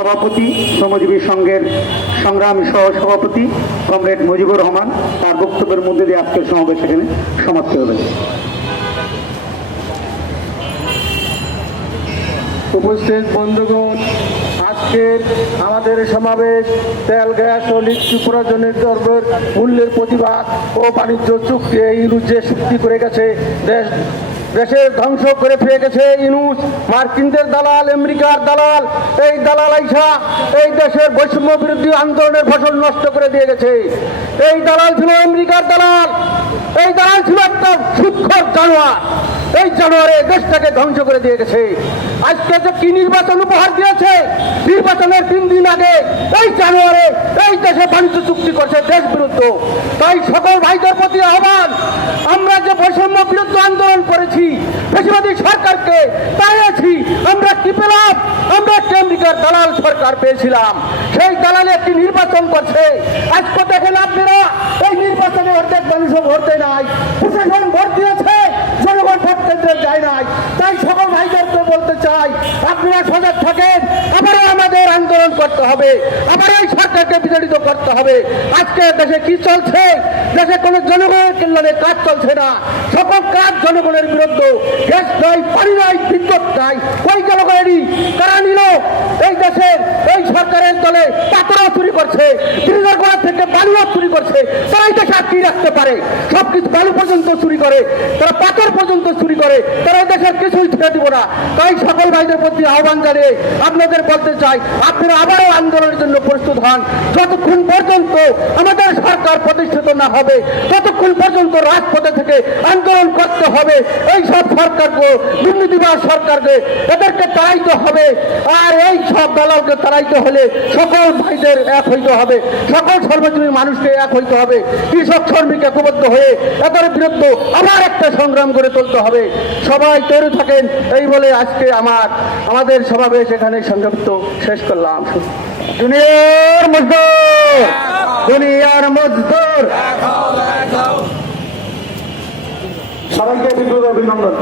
সভাপতি শ্রমজীবী সংঘের সংগ্রামী সহ সভাপতি কমরেড মুজিবুর রহমান তার বক্তব্যের মধ্যে দিয়ে আজকের সমাবেশ এখানে সমাপ্ত হবে। উপস্থিত বন্ধুগণ, আজকের আমাদের সমাবেশ তেল গ্যাস ও নিত্য প্রয়োজনীয় দ্রব্যের মূল্যের প্রতিবাদ ও বাণিজ্য চুক্তি ইউনুস যে চুক্তি করে গেছে, দেশের ধ্বংস করে ফিরে গেছে ইউনুস। মার্কিনদের দালাল, আমেরিকার দালাল, এই দালাল আইসা এই দেশের বৈষম্য বিরোধী আন্দোলনের ফসল নষ্ট করে দিয়ে গেছে। এই দালাল ছিল আমেরিকার দালাল, এই দালাল ছিল একটা সুৎখর জানোয়ার। এই জানুয়ারে দেশটাকে ধ্বংস করে দিয়ে গেছে। আজকে যে কি নির্বাচন উপহার দিয়েছে, নির্বাচনের 3 দিন আগে এই জানুয়ারে এই দেশে বাণিজ্য চুক্তি করছে দেশ বিরুদ্ধ। তাই সকল ভাইদের প্রতি আহ্বান, আমরা যে বৈষম্য বিরুদ্ধ আন্দোলন করেছি, বেশিবাদী সরকারকে তাড়িয়েছি, আমরা কি পেলাম? আমরা একটি আমেরিকার দালাল সরকার পেয়েছিলাম। সেই দালালে একটি নির্বাচন করছে। আজকে দেখেন আপনারা, এই নির্বাচনে অর্ধেক মানুষও ভোট দেয় নাই, প্রশাসন ভোট দিয়েছে, জনগণ ভোট কেন্দ্রে যায় নাই। তাই সকল ভাইদেরকে বলতে চাই, আপনারা সজাগ থাকেন। আবারও আমাদের আন্দোলন করতে হবে, আবার এই সরকারকে বিতাড়িত করতে হবে। আজকে দেশে কি চলছে? দেশে কোনো জনগণের কল্যাণে কাজ চলছে না, সকল কাজ জনগণের বিরুদ্ধে। গ্যাস নাই, পানি নাই, বিদ্যুৎ নাই, ওই জনগণেরই কারা নিল? এই দেশের এই সরকারের দলে পাথরও চুরি করছে, গৃহগড় থেকে বালুও চুরি করছে। তারা এই দেশে আটকে রাখতে পারে, সবকিছু বালু পর্যন্ত চুরি করে, তারা পাথর পর্যন্ত চুরি করে, তারা দেশের কিছুই ছেড়ে দিব না। তাই সকল ভাইদের প্রতি আহ্বান জানিয়ে আপনাদের বলতে চাই, আপনারা আবারও আন্দোলনের জন্য প্রস্তুত হন। যতক্ষণ পর্যন্ত আমাদের সরকার প্রতিষ্ঠিত না হবে, ততক্ষণ পর্যন্ত রাজপথে থেকে আন্দোলন করতে হবে। এই সব সরকারকে, দুর্নীতিবাজ সরকারকে, এদেরকে তাড়াইতে হবে। আর এই সব দালালকে তাড়াইতে হলে সকল ভাইদের এক হইতে হবে, সকল সর্বজনীন মানুষকে এক হইতে হবে। কৃষক শ্রমিক একবদ্ধ হয়ে এদের বিরুদ্ধে আবার একটা সংগ্রাম করে তুলতে হবে। সবাই তৈরি থাকেন, এই বলে আজকে আমাদের সমাবেশ এখানে সংযুক্ত শেষ করলাম। দুনিয়ার মজদুর, দুনিয়ার মজদুর, সবাইকে বিপুল অভিনন্দন।